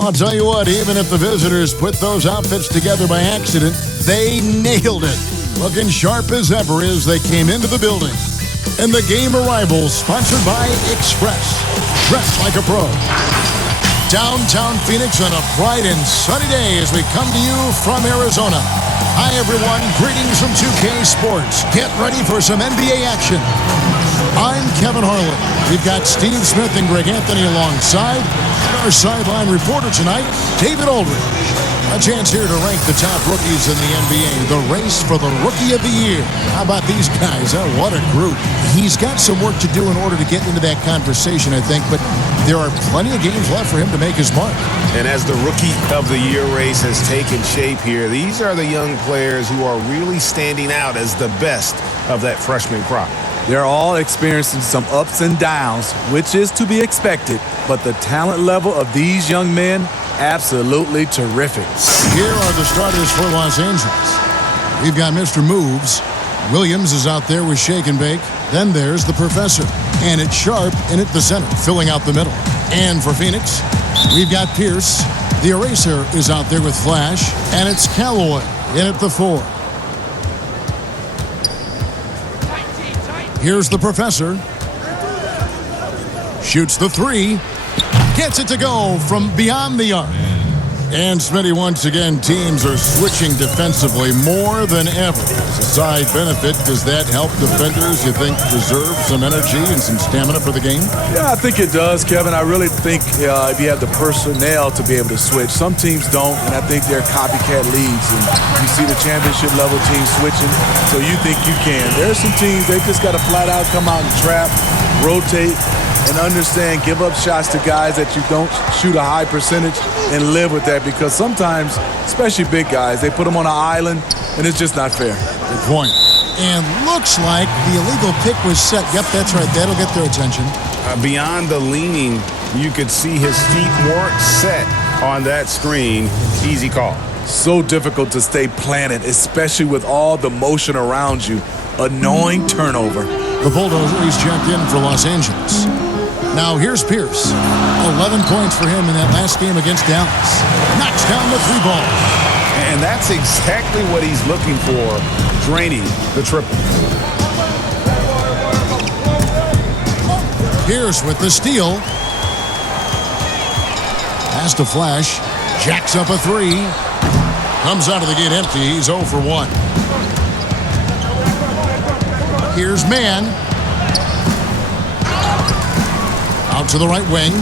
I'll tell you what, even if the visitors put those outfits together by accident, they nailed it. Looking sharp as ever as they came into the building. And the game arrivals sponsored by Express. Dress like a pro. Downtown Phoenix on a bright and sunny day as we come to you from Arizona. Hi, everyone. Greetings from 2K Sports. Get ready for some NBA action. I'm Kevin Harlan. We've got Steve Smith and Greg Anthony alongside. Our sideline reporter tonight, David Aldridge. A chance here to rank the top rookies in the NBA. The race for the Rookie of the Year. How about these guys? Oh, what a group. He's got some work to do in order to get into that conversation, I think, but there are plenty of games left for him to make his mark. And as the Rookie of the Year race has taken shape here, these are the young players who are really standing out as the best of that freshman crop. They're all experiencing some ups and downs, which is to be expected, but the talent level of these young men, absolutely terrific. Here are the starters for Los Angeles. We've got Mr. Moves. Williams is out there with Shake and Bake. Then there's the Professor. And it's Sharp in at the center, filling out the middle. And for Phoenix, we've got Pierce. The Eraser is out there with Flash. And it's Callaway in at the 4. Here's the Professor. Shoots the 3. Gets it to go from beyond the arc. And Smitty, once again, teams are switching defensively more than ever. As a side benefit, does that help defenders, you think, preserve some energy and some stamina for the game? Yeah, I think it does, Kevin. I really think if you have the personnel to be able to switch. Some teams don't, and I think they're copycat leagues. And you see the championship level teams switching, so you think you can. There are some teams, they just got to flat out come out and trap, rotate, and understand, give up shots to guys that you don't shoot a high percentage and live with that, because sometimes, especially big guys, they put them on an island and it's just not fair. Good point. And looks like the illegal pick was set. Yep, that's right. That'll get their attention. Beyond the leaning, you could see his feet weren't set on that screen. Easy call. So difficult to stay planted, especially with all the motion around you. Annoying turnover. The Bulldozer, he's checked in for Los Angeles. Now here's Pierce. 11 points for him in that last game against Dallas. Knocks down the 3 ball. And that's exactly what he's looking for, draining the triple. Pierce with the steal. Pass to Flash. Jacks up a 3. Comes out of the gate empty. He's 0 for 1. Here's Mann. Out to the right wing.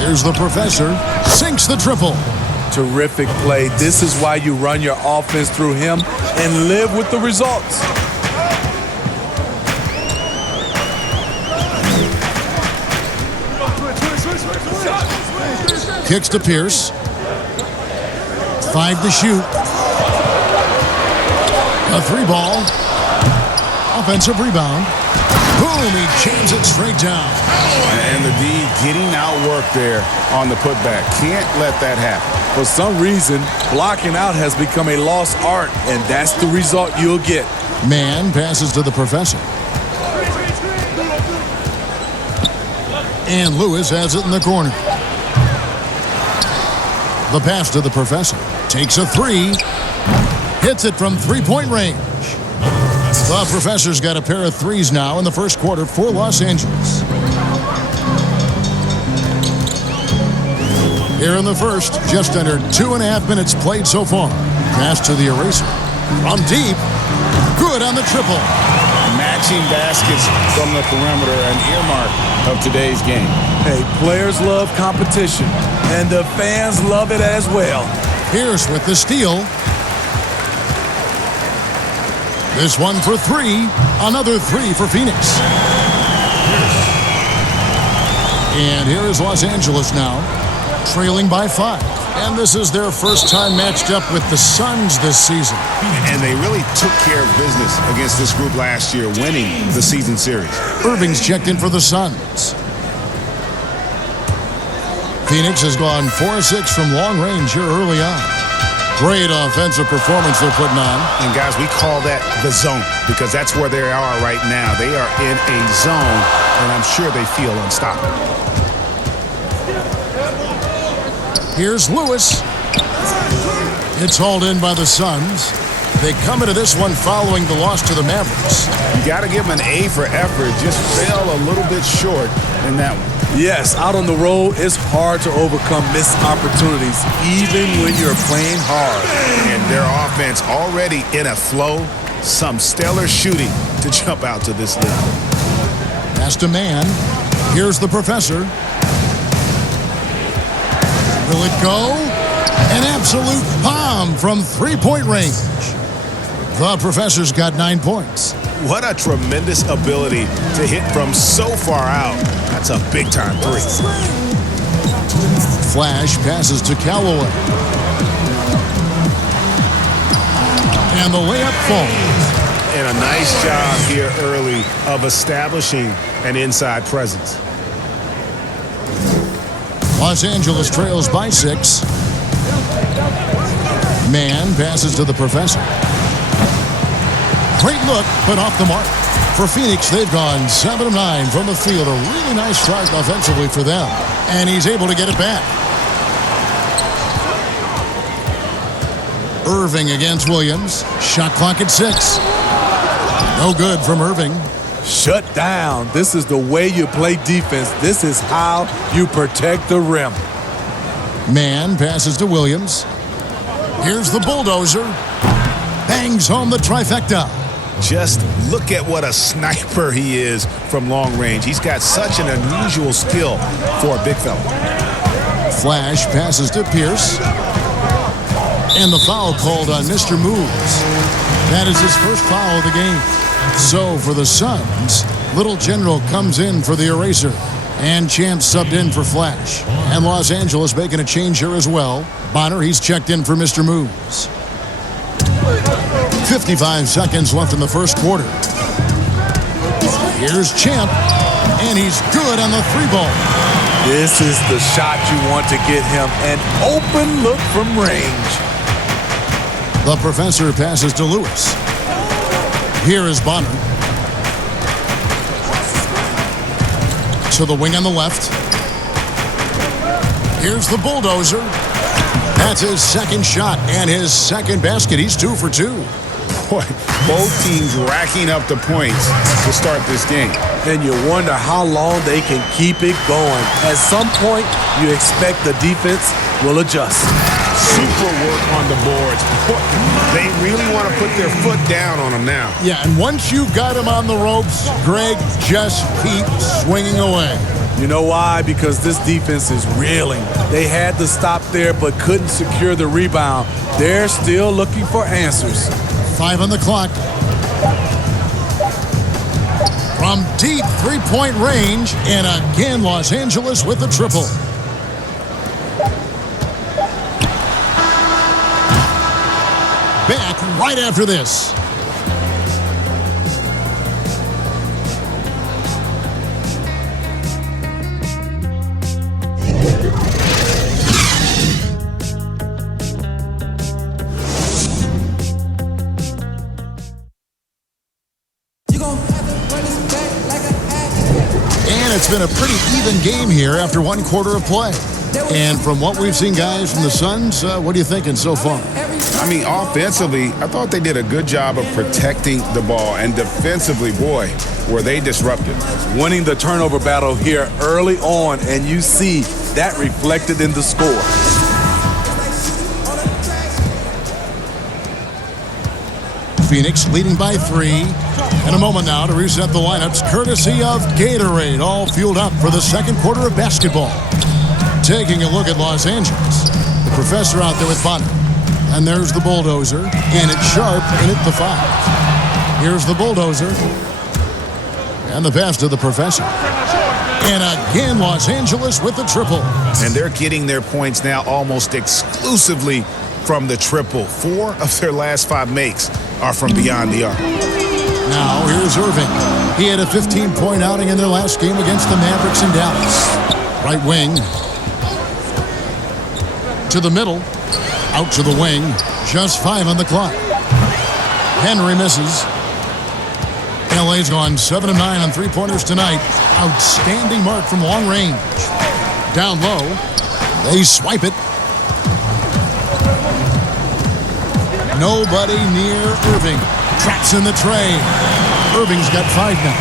Here's the Professor. Sinks the triple. Terrific play. This is why you run your offense through him and live with the results. Kicks to Pierce. 5 to shoot. A 3 ball. Offensive rebound. Boom, he jams it straight down. And the D getting outworked there on the putback. Can't let that happen. For some reason, blocking out has become a lost art, and that's the result you'll get. Mann passes to the Professor. And Lewis has it in the corner. The pass to the Professor. Takes a 3. Hits it from 3-point range. The Professor's got a pair of 3s now in the first quarter for Los Angeles. Here in the first, just under 2.5 minutes played so far. Pass to the Eraser. From deep. Good on the triple. Matching baskets from the perimeter, an earmark of today's game. Hey, players love competition, and the fans love it as well. Pierce with the steal. This one for 3. Another 3 for Phoenix. And here is Los Angeles now, trailing by 5. And this is their first time matched up with the Suns this season. And they really took care of business against this group last year, winning the season series. Irving's checked in for the Suns. Phoenix has gone 4-6 from long range here early on. Great offensive performance they're putting on. And guys, we call that the zone because that's where they are right now. They are in a zone, and I'm sure they feel unstoppable. Here's Lewis. It's hauled in by the Suns. They come into this one following the loss to the Mavericks. You got to give them an A for effort. Just fell a little bit short in that one. Yes, out on the road, it's hard to overcome missed opportunities, even when you're playing hard. And their offense already in a flow. Some stellar shooting to jump out to this lead. Pass to Man. Here's the Professor. Will it go? An absolute bomb from three-point range. The Professor's got 9 points. What a tremendous ability to hit from so far out. That's a big-time three. Flash passes to Callaway. And the layup falls. And a nice job here early of establishing an inside presence. Los Angeles trails by 6. Man passes to the Professor. Great look, but off the mark. For Phoenix, they've gone 7 of 9 from the field. A really nice start offensively for them. And he's able to get it back. Irving against Williams. Shot clock at 6. No good from Irving. Shut down. This is the way you play defense. This is how you protect the rim. Man passes to Williams. Here's the bulldozer. Bangs home the trifecta. Just look at what a sniper he is from long range. He's got such an unusual skill for a big fella. Flash passes to Pierce. And the foul called on Mr. Moves. That is his first foul of the game. So for the Suns, Little General comes in for the eraser. And Champ subbed in for Flash. And Los Angeles making a change here as well. Bonner, he's checked in for Mr. Moves. 55 seconds left in the first quarter. Here's Champ. And he's good on the 3-ball. This is the shot you want to get him. An open look from range. The Professor passes to Lewis. Here is Bonner. To the wing on the left. Here's the bulldozer. That's his second shot and his second basket. He's 2 for 2. Boy, both teams racking up the points to start this game. And you wonder how long they can keep it going. At some point, you expect the defense will adjust. Super work on the boards. They really want to put their foot down on them now. Yeah, and once you've got him on the ropes, Greg, just keep swinging away. You know why? Because this defense is reeling. They had to stop there but couldn't secure the rebound. They're still looking for answers. 5 on the clock. From deep three-point range, and again Los Angeles with the triple. Back right after this. And it's been a pretty even game here after 1 quarter of play. And from what we've seen, guys, from the Suns, what are you thinking so far? I mean, offensively, I thought they did a good job of protecting the ball. And defensively, boy, were they disruptive. Winning the turnover battle here early on, and you see that reflected in the score. Phoenix leading by 3. In a moment now to reset the lineups, courtesy of Gatorade, all fueled up for the second quarter of basketball. Taking a look at Los Angeles. The Professor out there with Bonner. And there's the bulldozer. And it's Sharp in at the 5. Here's the bulldozer. And the pass to the Professor. And again, Los Angeles with the triple. And they're getting their points now almost exclusively from the triple. 4 of their last 5 makes are from beyond the arc. Now here's Irving. He had a 15-point outing in their last game against the Mavericks in Dallas. Right wing. To the middle. Out to the wing. Just 5 on the clock. Henry misses. LA's gone 7 of 9 on 3-pointers tonight. Outstanding mark from long range. Down low. They swipe it. Nobody near Irving. Traps in the tray. Irving's got 5 now.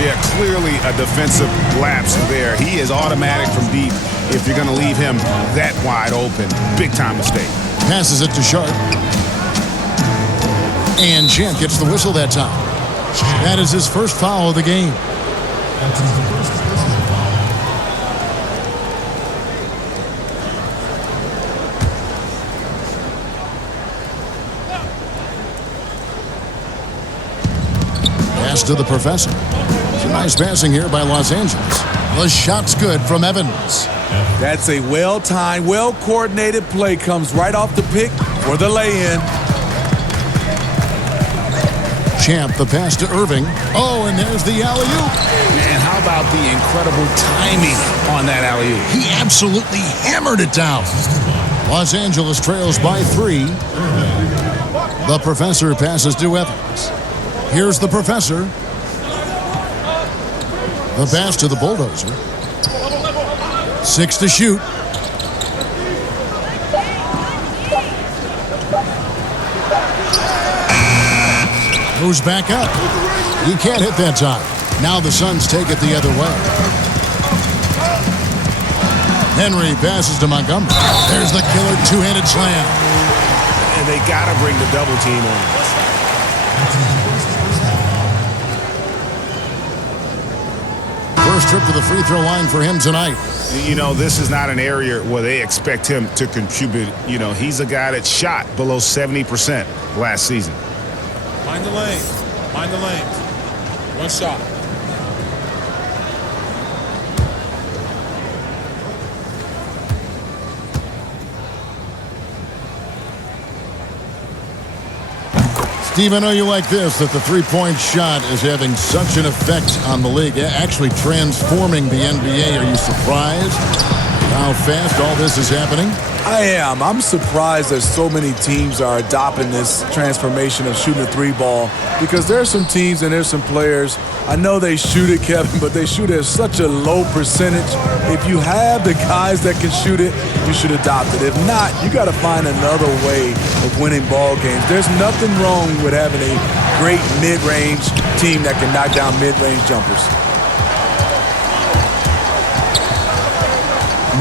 Yeah, clearly a defensive lapse there. He is automatic from deep if you're going to leave him that wide open. Big-time mistake. Passes it to Sharp. And Champ gets the whistle that time. That is his first foul of the game. Pass to the Professor. It's a nice passing here by Los Angeles. The shot's good from Evans. That's a well-timed, well-coordinated play. Comes right off the pick for the lay-in. Champ, the pass to Irving. Oh, and there's the alley-oop. Man, how about the incredible timing on that alley-oop? He absolutely hammered it down. Los Angeles trails by 3. The Professor passes to Evans. Here's the Professor. The pass to the Bulldozer. 6 to shoot. Moves back up. He can't hit that time. Now the Suns take it the other way. Henry passes to Montgomery. There's the killer two-handed slam. And they got to bring the double team on. First trip to the free throw line for him tonight. You know, this is not an area where they expect him to contribute. You know, he's a guy that shot below 70% last season. Mind the lane. Mind the lane. One shot. Steve, I know you like this, that the three-point shot is having such an effect on the league, actually transforming the NBA. Are you surprised how fast all this is happening? I am. I'm surprised that so many teams are adopting this transformation of shooting a 3-ball because there are some teams and there's some players. I know they shoot it, Kevin, but they shoot it at such a low percentage. If you have the guys that can shoot it, you should adopt it. If not, you got to find another way of winning ball games. There's nothing wrong with having a great mid-range team that can knock down mid-range jumpers.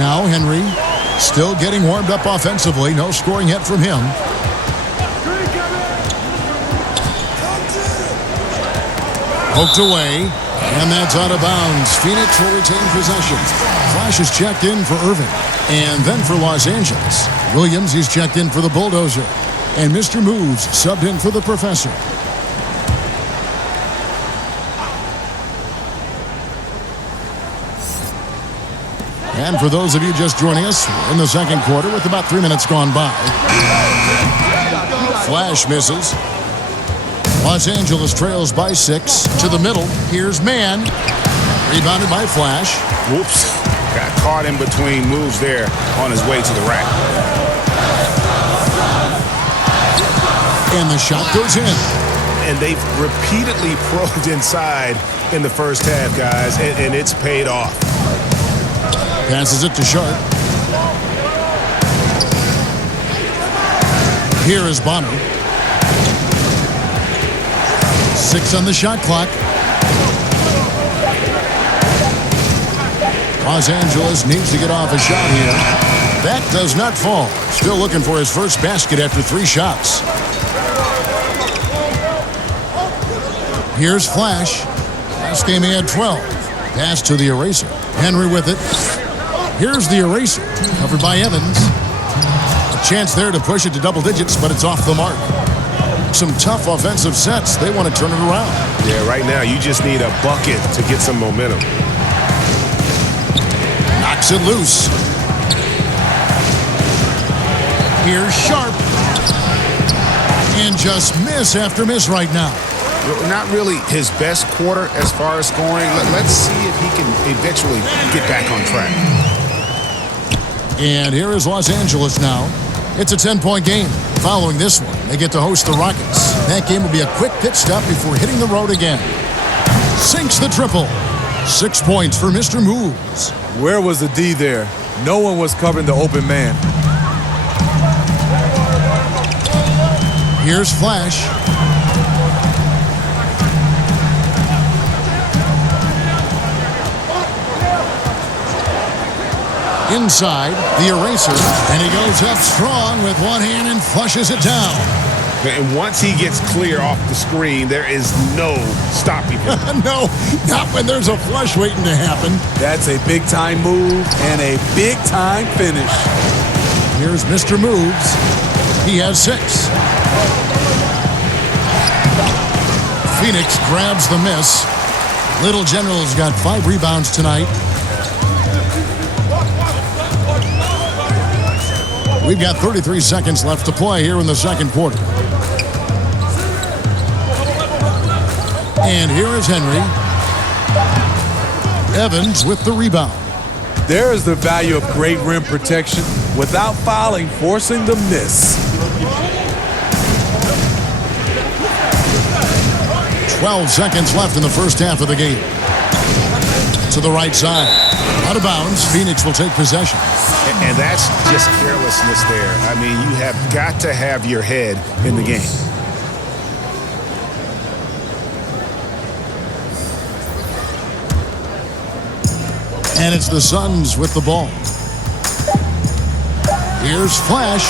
Now Henry still getting warmed up offensively. No scoring yet from him. Poked away, and that's out of bounds. Phoenix will retain possession. Flash is checked in for Irving, and then for Los Angeles. Williams is checked in for the Bulldozer, and Mr. Moves subbed in for the Professor. And for those of you just joining us, we're in the second quarter with about 3 minutes gone by. Flash misses. Los Angeles trails by 6 to the middle. Here's Mann. Rebounded by Flash. Whoops. Got caught in between moves there on his way to the rack. And the shot goes in. And they've repeatedly probed inside in the first half, guys, and it's paid off. Passes it to Sharp. Here is Bonner. 6 on the shot clock. Los Angeles needs to get off a shot here. That does not fall. Still looking for his first basket after 3 shots. Here's Flash. Last game he had 12. Pass to the eraser. Henry with it. Here's the eraser. Covered by Evans. A chance there to push it to double digits, but it's off the mark. Some tough offensive sets. They want to turn it around. Yeah, right now you just need a bucket to get some momentum. Knocks it loose. Here's Sharp. And just miss after miss right now. Not really his best quarter as far as scoring. Let's see if he can eventually get back on track. And here is Los Angeles now. It's a 10-point game. Following this one, they get to host the Rockets. That game will be a quick pit stop before hitting the road again. Sinks the triple. 6 points for Mr. Moves. Where was the D there? No one was covering the open man. Here's Flash. Inside, the eraser, and he goes up strong with one hand and flushes it down. And once he gets clear off the screen, there is no stopping him. No, not when there's a flush waiting to happen. That's a big-time move and a big-time finish. Here's Mr. Moves. He has 6. Phoenix grabs the miss. Little General's got 5 rebounds tonight. We've got 33 seconds left to play here in the second quarter. And here is Henry. Evans with the rebound. There is the value of great rim protection without fouling, forcing the miss. 12 seconds left in the first half of the game. To the right side. Out of bounds. Phoenix will take possession. And that's just carelessness there. I mean, you have got to have your head in the game. And it's the Suns with the ball. Here's Flash.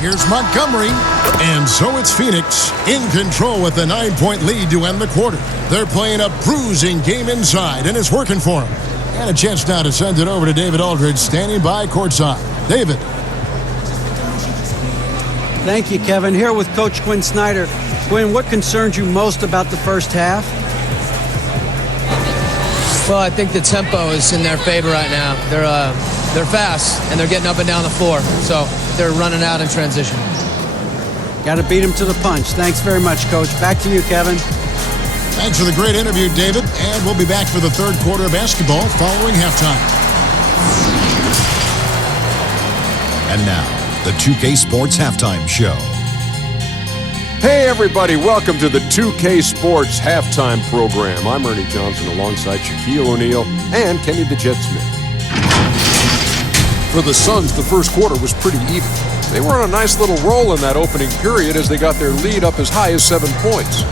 Here's Montgomery. And so it's Phoenix in control with the 9-point lead to end the quarter. They're playing a bruising game inside, and it's working for them. And a chance now to send it over to David Aldridge, standing by courtside. David. Thank you, Kevin. Here with Coach Quinn Snyder. Quinn, what concerns you most about the first half? Well, I think the tempo is in their favor right now. They're fast, and they're getting up and down the floor. So they're running out in transition. Got to beat them to the punch. Thanks very much, Coach. Back to you, Kevin. Thanks for the great interview, David. And we'll be back for the third quarter of basketball following halftime. And now, the 2K Sports Halftime Show. Hey, everybody. Welcome to the 2K Sports Halftime Program. I'm Ernie Johnson alongside Shaquille O'Neal and Kenny the Jet Smith. For the Suns, the first quarter was pretty even. They were on a nice little roll in that opening period as they got their lead up as high as 7 points.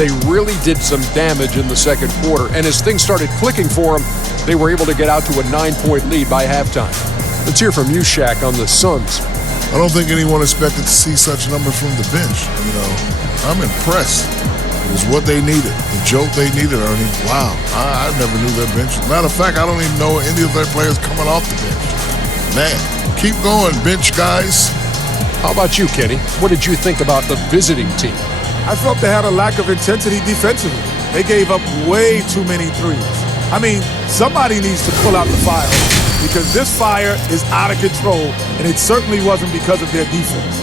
They really did some damage in the second quarter, and as things started clicking for them, they were able to get out to a 9-point lead by halftime. Let's hear from you, Shaq, on the Suns. I don't think anyone expected to see such numbers from the bench. You know, I'm impressed. It was what they needed, the jolt they needed, Ernie. Wow, I never knew their bench. Matter of fact, I don't even know any of their players coming off the bench. Man, keep going, bench guys. How about you, Kenny? What did you think about the visiting team? I felt they had a lack of intensity defensively. They gave up way too many threes. I mean, somebody needs to pull out the fire because this fire is out of control, and it certainly wasn't because of their defense.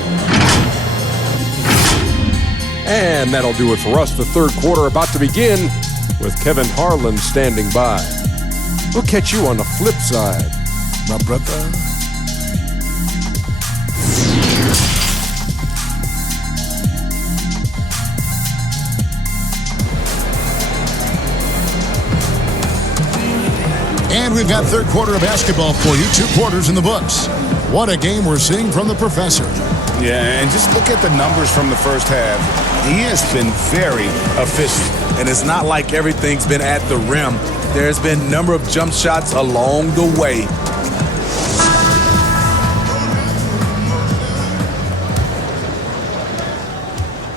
And that'll do it for us. The third quarter about to begin with Kevin Harlan standing by. We'll catch you on the flip side, My brother. And we've got third quarter of basketball for you. 2 quarters in the books. What a game we're seeing from the professor. Yeah, and just look at the numbers from the first half. He has been very efficient. And it's not like everything's been at the rim. There's been a number of jump shots along the way.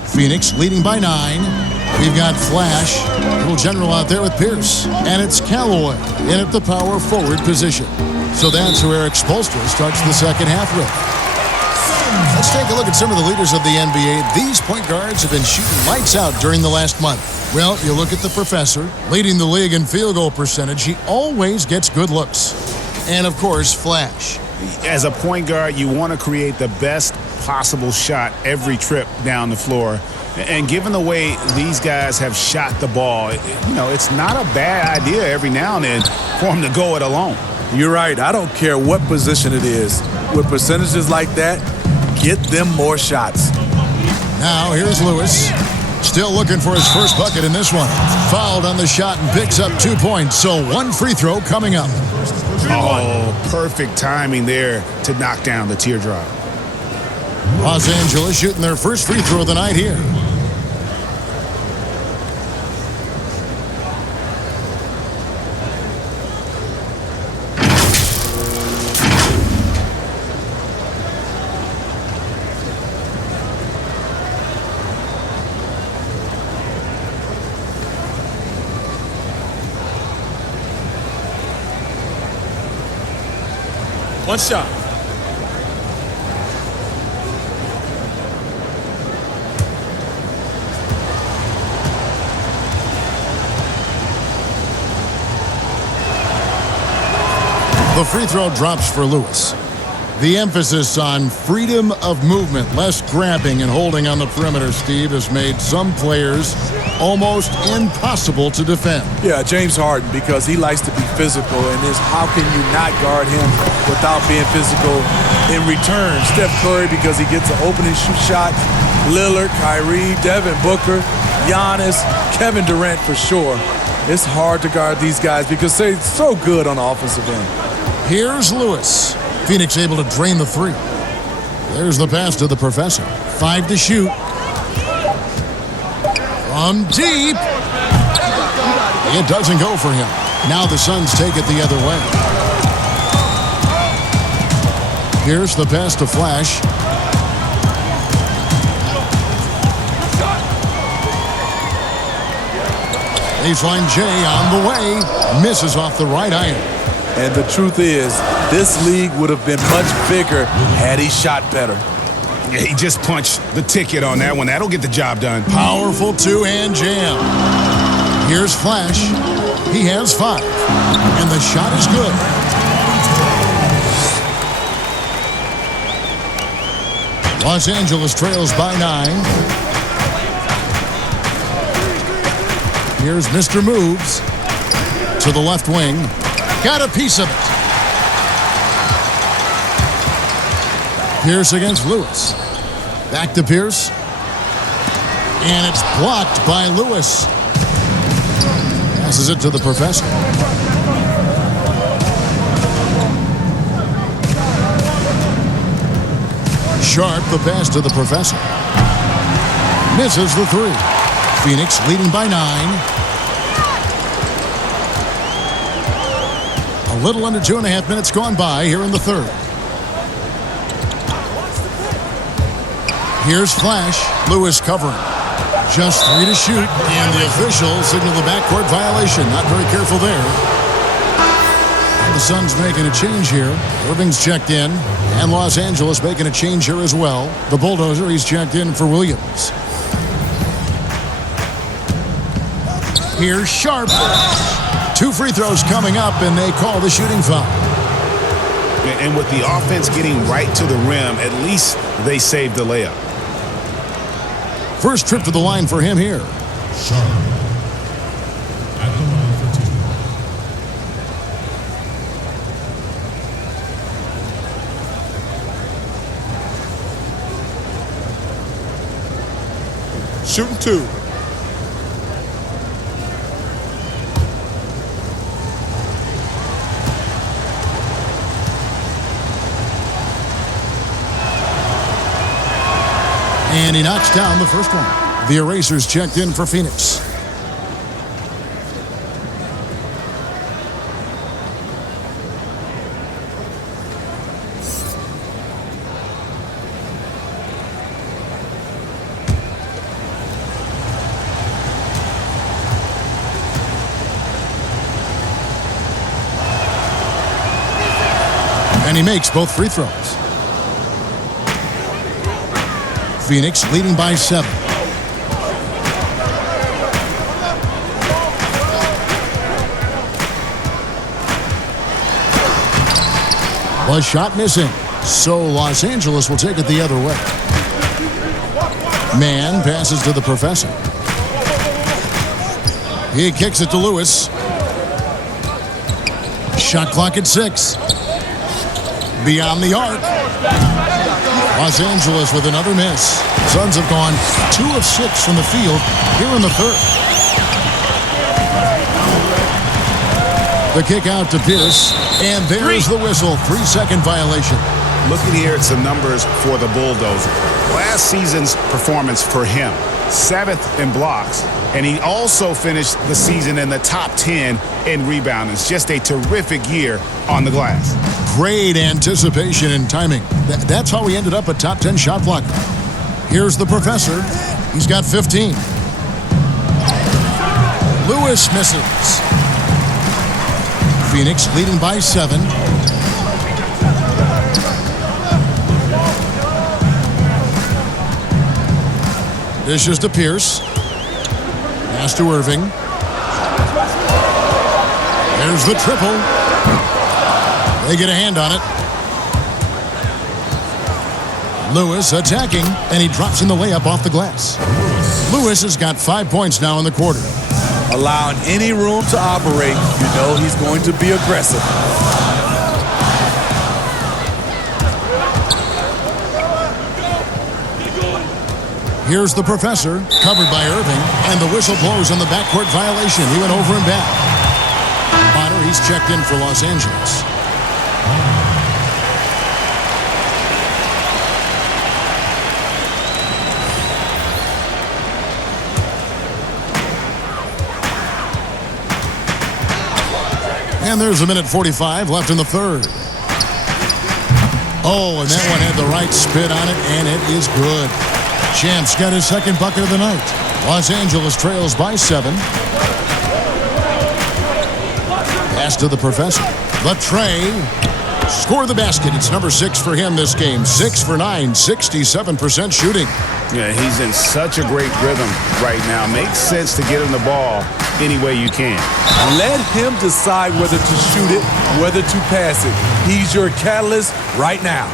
Phoenix leading by 9. We've got Flash, Little General out there with Pierce, and it's Callaway in at the power forward position. So that's who Eric Spoelstra starts the second half with. Let's take a look at some of the leaders of the NBA. These point guards have been shooting lights out during the last month. Well, you look at the professor, leading the league in field goal percentage. He always gets good looks. And, of course, Flash. As a point guard, you want to create the best possible shot every trip down the floor. And given the way these guys have shot the ball, you know, it's not a bad idea every now and then for them to go it alone. You're right. I don't care what position it is. With percentages like that, get them more shots. Now, here's Lewis. Still looking for his first bucket in this one. Fouled on the shot and picks up 2 points. So 1 free throw coming up. Oh, perfect timing there to knock down the teardrop. Los Angeles shooting their first free throw of the night here. One shot. The free throw drops for Lewis. The emphasis on freedom of movement, less grabbing and holding on the perimeter, Steve, has made some players almost impossible to defend. Yeah, James Harden, because he likes to be physical, and is how can you not guard him without being physical in return? Steph Curry, because he gets an opening shoot shot. Lillard, Kyrie, Devin Booker, Giannis, Kevin Durant for sure. It's hard to guard these guys because they're so good on the offensive end. Here's Lewis. Phoenix able to drain the three. There's the pass to the professor. 5 to shoot. From deep. It doesn't go for him. Now the Suns take it the other way. Here's the pass to Flash. Baseline J on the way. Misses off the right iron. And the truth is, this league would have been much bigger had he shot better. Yeah, he just punched the ticket on that one. That'll get the job done. Powerful two-hand jam. Here's Flash. He has 5. And the shot is good. Los Angeles trails by 9. Here's Mr. Moves. To the left wing. Got a piece of it. Pierce against Lewis. Back to Pierce. And it's blocked by Lewis. Passes it to the professor. Sharp, the pass to the professor. Misses the 3. Phoenix leading by 9. A little under 2.5 minutes gone by here in the third. Here's Flash. Lewis covering. Just 3 to shoot, and the officials signal the backcourt violation. Not very careful there. And the Suns making a change here. Irving's checked in, and Los Angeles making a change here as well. The Bulldozer, he's checked in for Williams. Here's Sharp. 2 free throws coming up, and they call the shooting foul. And with the offense getting right to the rim, at least they saved the layup. First trip to the line for him here. Sharp. At the line for 2. Shooting 2. And he knocks down the first one. The Erasers checked in for Phoenix. And he makes both free throws. Phoenix leading by 7. A shot missing. So Los Angeles will take it the other way. Mann passes to the professor. He kicks it to Lewis. Shot clock at 6. Beyond the arc. Los Angeles with another miss. Suns have gone 2 of 6 from the field here in the third. The kick out to Pierce, and there's the whistle. 3-second violation. looking here at some numbers for the Bulldozer. Last season's performance for him, 7th in blocks, and he also finished the season in the top 10 in rebounding. It's just a terrific year on the glass. Great anticipation and timing. That's how he ended up a top 10 shot blocker. Here's the professor. He's got 15. Lewis misses. Phoenix leading by 7. Dishes to Pierce. Pass to Irving. There's the triple. They get a hand on it. Lewis attacking, and he drops in the layup off the glass. Lewis has got 5 points now in the quarter. Allowing any room to operate, you know he's going to be aggressive. Here's the professor, covered by Irving, and the whistle blows on the backcourt violation. He went over and back. Bonner, he's checked in for Los Angeles. And there's 1:45 left in the third. Oh, and that one had the right spit on it, and it is good. Champ's got his second bucket of the night. Los Angeles trails by 7. Pass to the professor. Latrey. Score the basket. It's number 6 for him this game. 6 for 9, 67% shooting. Yeah, he's in such a great rhythm right now. Makes sense to get him the ball any way you can. Let him decide whether to shoot it, whether to pass it. He's your catalyst right now.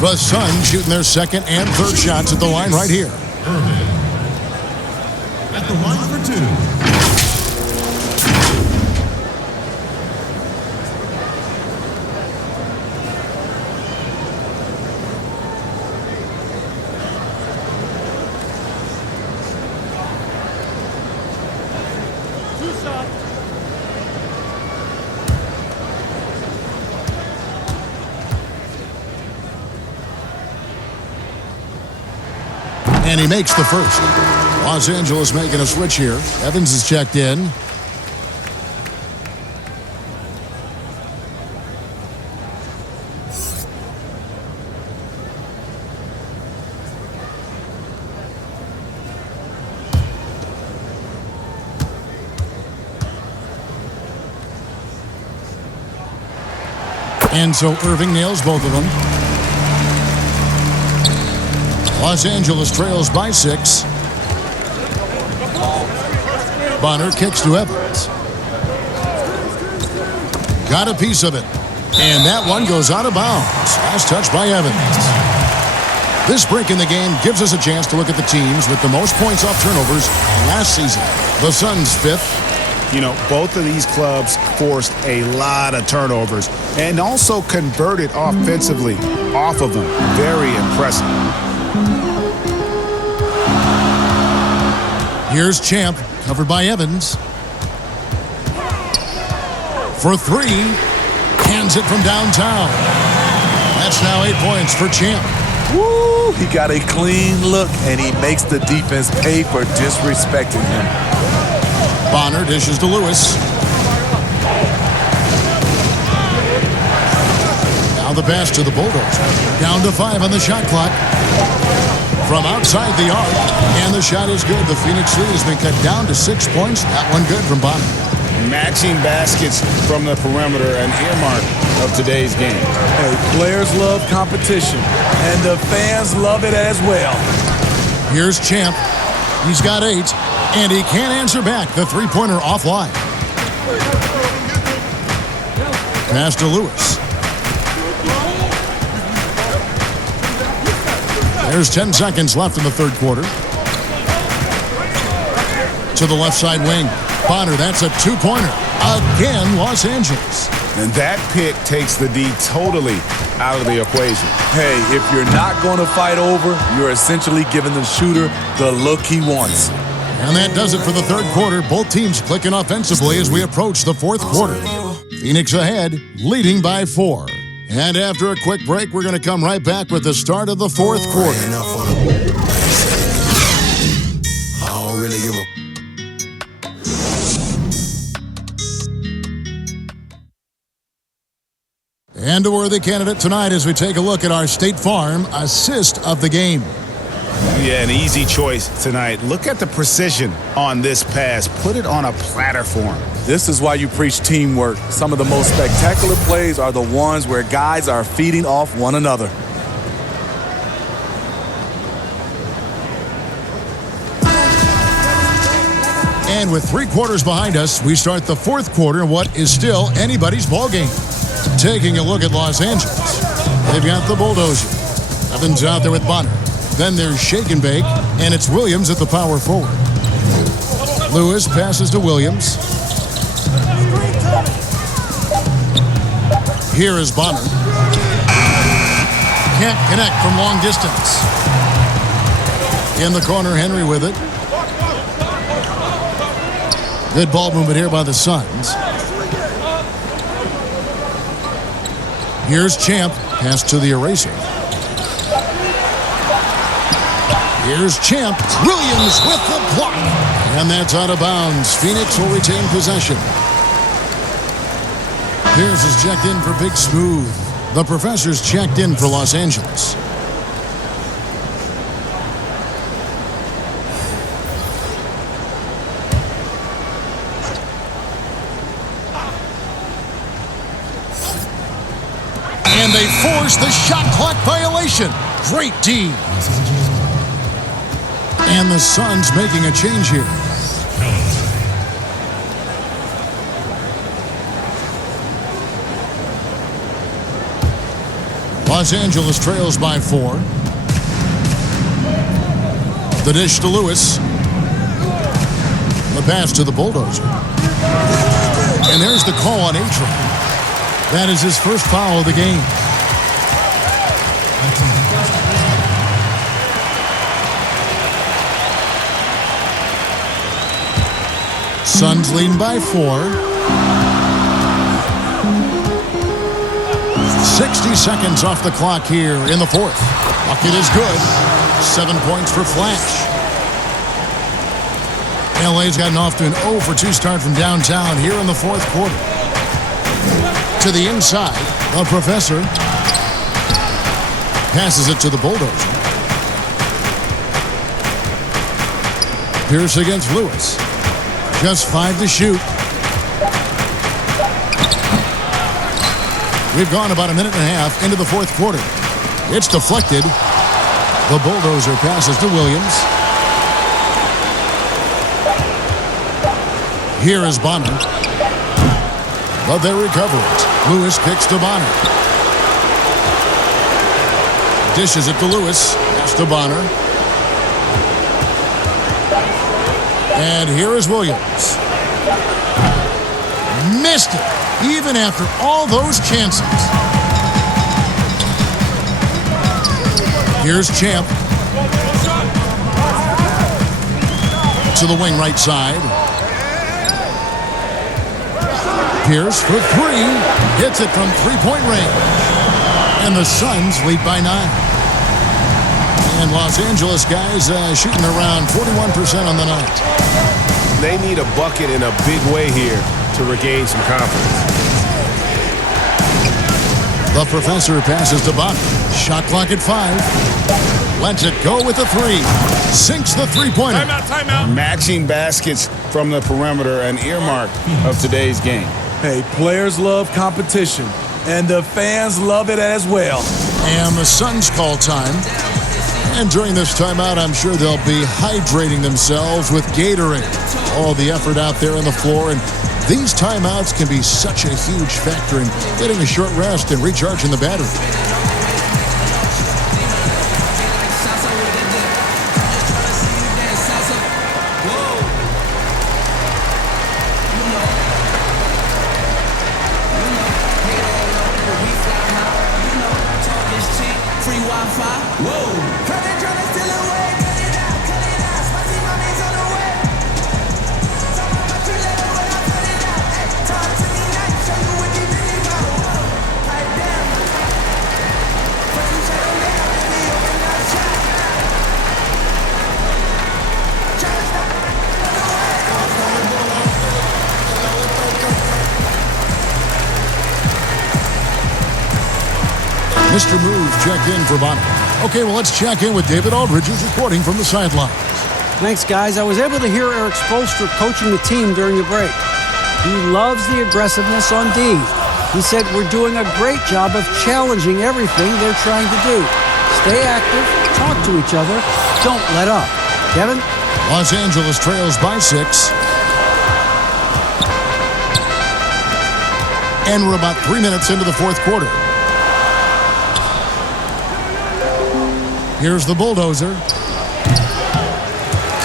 The Suns shooting their second and third shots at the line right here. Irving. At the line for 2. And he makes the first. Los Angeles making a switch here. Evans is checked in. And so Irving nails both of them. Los Angeles trails by 6. Bonner kicks to Evans. Got a piece of it. And that one goes out of bounds. Last touch by Evans. This break in the game gives us a chance to look at the teams with the most points off turnovers last season. The Suns 5th. You know, both of these clubs forced a lot of turnovers and also converted offensively off of them. Very impressive. Here's Champ, covered by Evans. For 3, hands it from downtown. That's now 8 points for Champ. Woo! He got a clean look, and he makes the defense pay for disrespecting him. Bonner dishes to Lewis. Now the pass to the Bulldozer. Down to 5 on the shot clock. From outside the arc, and the shot is good. The Phoenix lead has been cut down to 6 points. That one good from Bonner. Matching baskets from the perimeter, an earmark of today's game. Hey, players love competition, and the fans love it as well. Here's Champ. He's got 8, and he can't answer back. The three-pointer offline. Pass to Lewis. There's 10 seconds left in the third quarter. To the left side wing. Bonner, that's a 2-pointer. Again, Los Angeles. And that pick takes the D totally out of the equation. Hey, if you're not going to fight over, you're essentially giving the shooter the look he wants. And that does it for the third quarter. Both teams clicking offensively as we approach the fourth quarter. Phoenix ahead, leading by 4. And after a quick break, we're going to come right back with the start of the fourth quarter. I don't really give a... And a worthy candidate tonight as we take a look at our State Farm assist of the game. Yeah, an easy choice tonight. Look at the precision on this pass. Put it on a platter for him. This is why you preach teamwork. Some of the most spectacular plays are the ones where guys are feeding off one another. And with 3 quarters behind us, we start the fourth quarter in what is still anybody's ball game. Taking a look at Los Angeles. They've got the bulldozer. Evans out there with Bonner. Then there's Shake and Bake, and it's Williams at the power forward. Lewis passes to Williams. Here is Bonner. Can't connect from long distance. In the corner, Henry with it. Good ball movement here by the Suns. Here's Champ. Pass to the eraser. Here's Champ. Williams with the block. And that's out of bounds. Phoenix will retain possession. Pierce is checked in for Big Smooth. The Professor's checked in for Los Angeles. And they force the shot clock violation. Great D. And the Suns making a change here. Los Angeles trails by 4. The dish to Lewis. The pass to the bulldozer. And there's the call on A-Train. That is his first foul of the game. Suns leading by 4. 60 seconds off the clock here in the fourth. Bucket is good. 7 points for Flash. LA's gotten off to an 0 for 2 start from downtown here in the fourth quarter. To the inside, the Professor passes it to the bulldozer. Pierce against Lewis. Just 5 to shoot. We've gone about a minute and a half into the fourth quarter. It's deflected. The bulldozer passes to Williams. Here is Bonner. But they recover it. Lewis kicks to Bonner. Dishes it to Lewis. Pass to Bonner. And here is Williams. Missed it, even after all those chances. Here's Champ. To the wing right side. Pierce for 3. Hits it from 3-point range. And the Suns lead by 9. And Los Angeles guys shooting around 41% on the night. They need a bucket in a big way here to regain some confidence. The Professor passes to Bonner. Shot clock at 5. Lets it go with the 3. Sinks the three-pointer. Timeout. Matching baskets from the perimeter, an earmark of today's game. Hey, players love competition, and the fans love it as well. And the Suns call time. And during this timeout, I'm sure they'll be hydrating themselves with Gatorade. All the effort out there on the floor. And these timeouts can be such a huge factor in getting a short rest and recharging the battery. Mr. Move checked in for Bonner. Okay, well, let's check in with David Aldridge, who's reporting from the sidelines. Thanks, guys. I was able to hear Eric Spoelstra coaching the team during the break. He loves the aggressiveness on D. He said we're doing a great job of challenging everything they're trying to do. Stay active, talk to each other, don't let up. Kevin? Los Angeles trails by 6. And we're about 3 minutes into the fourth quarter. Here's the bulldozer.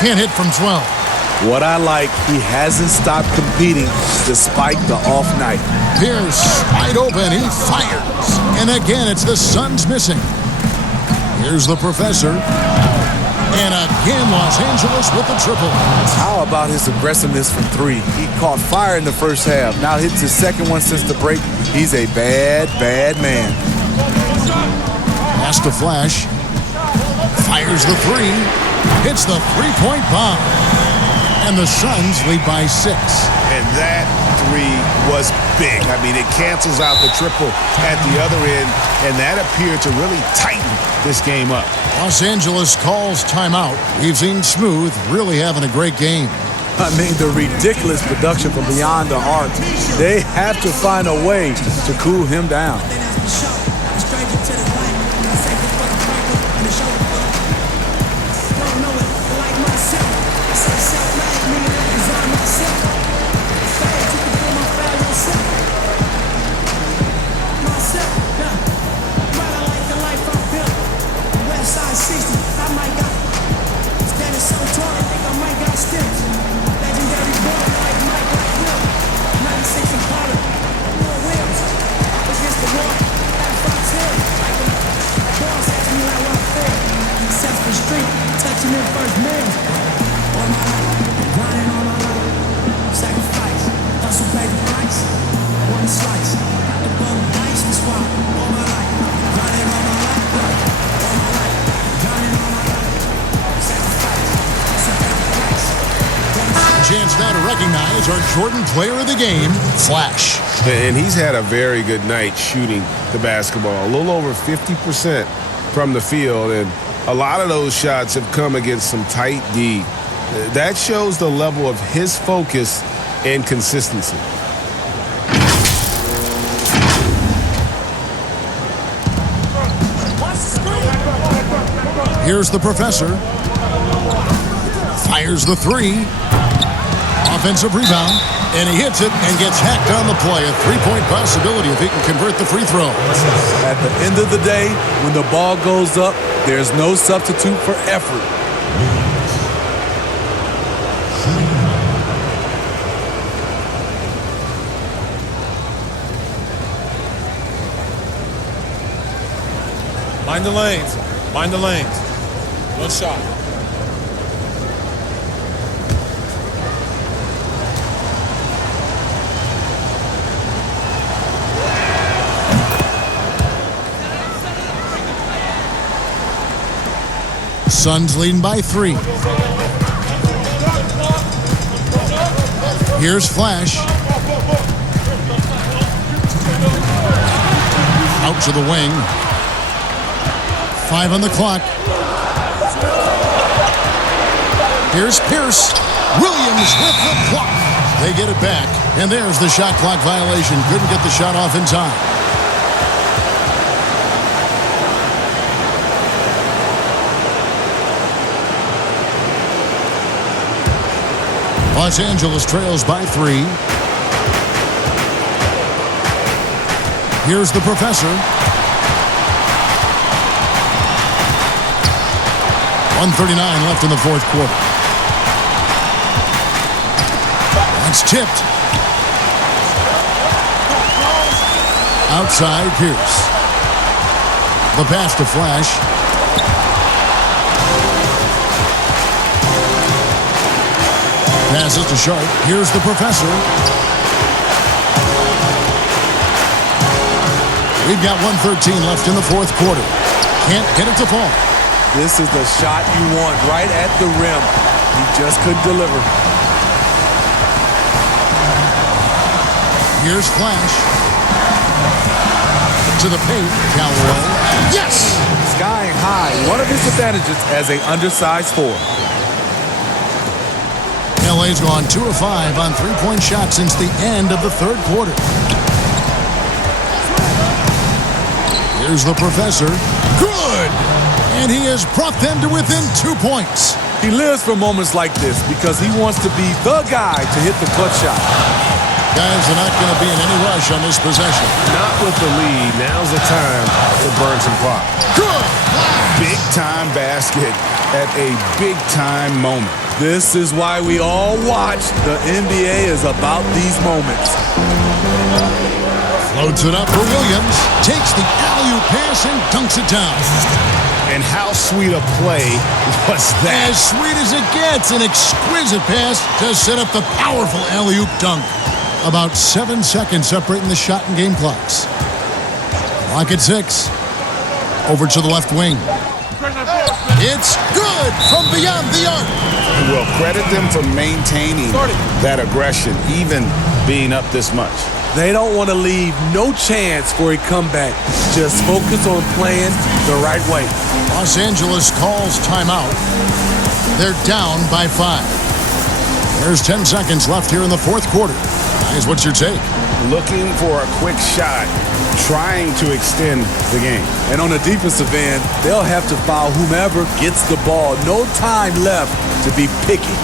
Can't hit from 12. What I like, he hasn't stopped competing despite the off night. Pierce, wide open, he fires. And again, it's the Suns missing. Here's the professor. And again, Los Angeles with the triple. How about his aggressiveness from 3? He caught fire in the first half. Now hits his second one since the break. He's a bad, bad man. Pass to Flash. Fires the 3. Hits the three-point bomb. And the Suns lead by 6. And that 3 was big. I mean, it cancels out the triple at the other end, and that appeared to really tighten this game up. Los Angeles calls timeout. We've seen Smooth really having a great game. I mean, the ridiculous production from beyond the arc. They have to find a way to cool him down. Chance now to recognize our Jordan player of the game, Flash. And he's had a very good night shooting the basketball. A little over 50% from the field, and a lot of those shots have come against some tight D. That shows the level of his focus and consistency. Here's the professor. Fires the 3. Offensive rebound, and he hits it and gets hacked on the play. A three-point possibility if he can convert the free throw. At the end of the day, when the ball goes up, there's no substitute for effort. Mind the lanes. Mind the lanes. One shot. Suns leading by 3. Here's Flash. Out to the wing. 5 on the clock. Here's Pierce. Williams with the clock. They get it back. And there's the shot clock violation. Couldn't get the shot off in time. Los Angeles trails by 3. Here's the professor. 1:39 left in the fourth quarter. It's tipped. Outside Pierce. The pass to Flash. Passes to Sharp. Here's the professor. We've got 1:13 left in the fourth quarter. Can't get it to fall. This is the shot you want right at the rim. He just couldn't deliver. Here's Flash. into the paint. Callaway. Yes! Skying high, one of his advantages as an undersized forward. LA's gone 2 of 5 on three-point shots since the end of the third quarter. Here's the professor. Good! And he has brought them to within 2 points. He lives for moments like this because he wants to be the guy to hit the clutch shot. Guys are not going to be in any rush on this possession. Not with the lead. Now's the time to burn some clock. Good! Big-time basket at a big-time moment. This is why we all watch. The NBA is about these moments. Floats it up for Williams. Takes the alley-oop pass and dunks it down. And how sweet a play was that? As sweet as it gets, an exquisite pass to set up the powerful alley-oop dunk. About 7 seconds separating the shot and game clocks. Clock at 6. Over to the left wing. It's good from beyond the arc. Well, credit them for maintaining that aggression, even being up this much. They don't want to leave no chance for a comeback. Just focus on playing the right way. Los Angeles calls timeout. They're down by 5. There's 10 seconds left here in the fourth quarter. Guys, what's your take? Looking for a quick shot, trying to extend the game. And on the defensive end, they'll have to foul whomever gets the ball. No time left to be picky.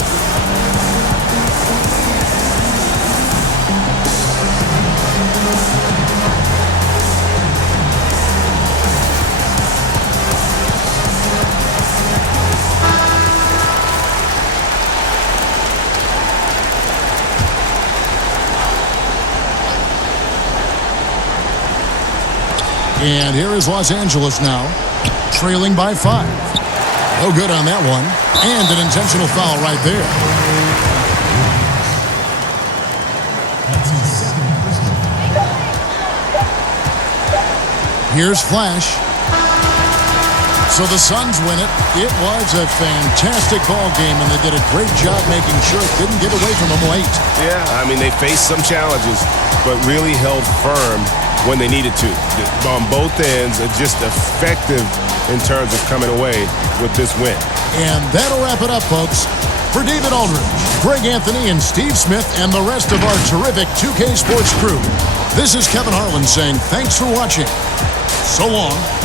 And here is Los Angeles now, trailing by 5. No good on that one. And an intentional foul right there. Here's Flash. So the Suns win it. It was a fantastic ball game, and they did a great job making sure it didn't get away from them late. Yeah, I mean, they faced some challenges, but really held firm when they needed to. On both ends, just effective in terms of coming away with this win. And that'll wrap it up, folks. For David Aldridge, Greg Anthony, and Steve Smith, and the rest of our terrific 2K Sports crew, this is Kevin Harlan saying thanks for watching. So long.